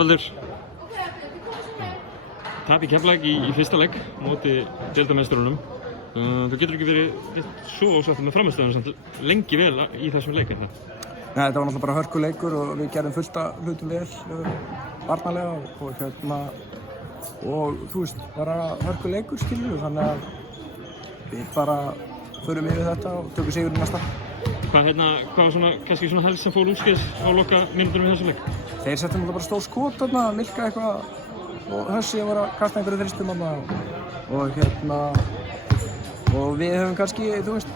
Baldur. Tap í Keflavík í fyrsta leik móti deildarmeisturunum. Þú getur ekki verið svo ósáttur með frammistöðuna samt lengi vel í þessum leik, er það? Nei, þetta var náttúrulega bara hörkuleikur og við gerðum fullt af hlutum vel varnarlega og þú veist, bara hörkuleikur skilur við, þannig að við bara förum yfir þetta og tökum sigurinn næsta. Hvað var svona, kannski svona helst sem fór úrskeiðis á loka mínútunum í þessum leik? Þeir settum náttúrulega bara stór skot þarna, Milka eitthvað og Hössi var að kasta einhverju þristum þarna og við höfum kannski, þú veist,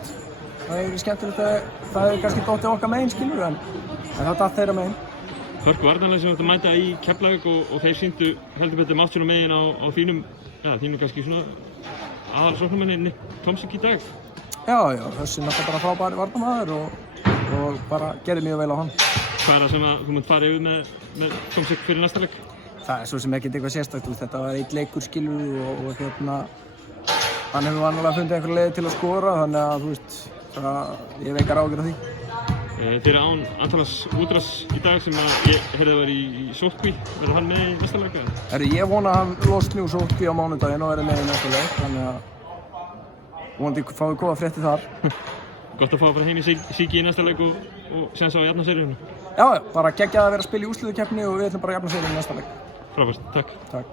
það hefur verið skemmtilegt að það hefur kannski dottið okkar megin skilur en það datt þeirra megin. Hörku varnarlega sem þú ætti að mæta í Keflavík og þeir sýndu heldur betur mátt sínu megin á þínum kannski svona aðalsóknarmanni Nick Tomsik í dag. Já, Hössi náttúrulega bara frábær varnarmaður og bara gerði mjög vel á hann. Hvað er það sem að þú munt fara yfir með Tomsik fyrir næsta leik? Það er svo sem ekkert eitthvað sérstakt, þetta var einn leikur skilur og hann hefur vanlega fundið einhverja leið til að skora þannig að þú veist, ég hef engar áhyggjur af því. Þeir eru án Antanas Útras í dag sem að ég heyrði að vera í sótkví. Verður hann með í næsta leik? Ég vona að hann losni úr sótkví á mánudaginn og verði með í næsta leik, þannig að vonandi fáum við góða fréttir þar. Gott að fá að fara heim í Síki í næsta leik og séns á að jafna seríuna. Já, bara geggjað að vera að spila í úrslitakeppni og við ætlum bara að jafna seríuna í næsta leik. Frábært, takk. Takk.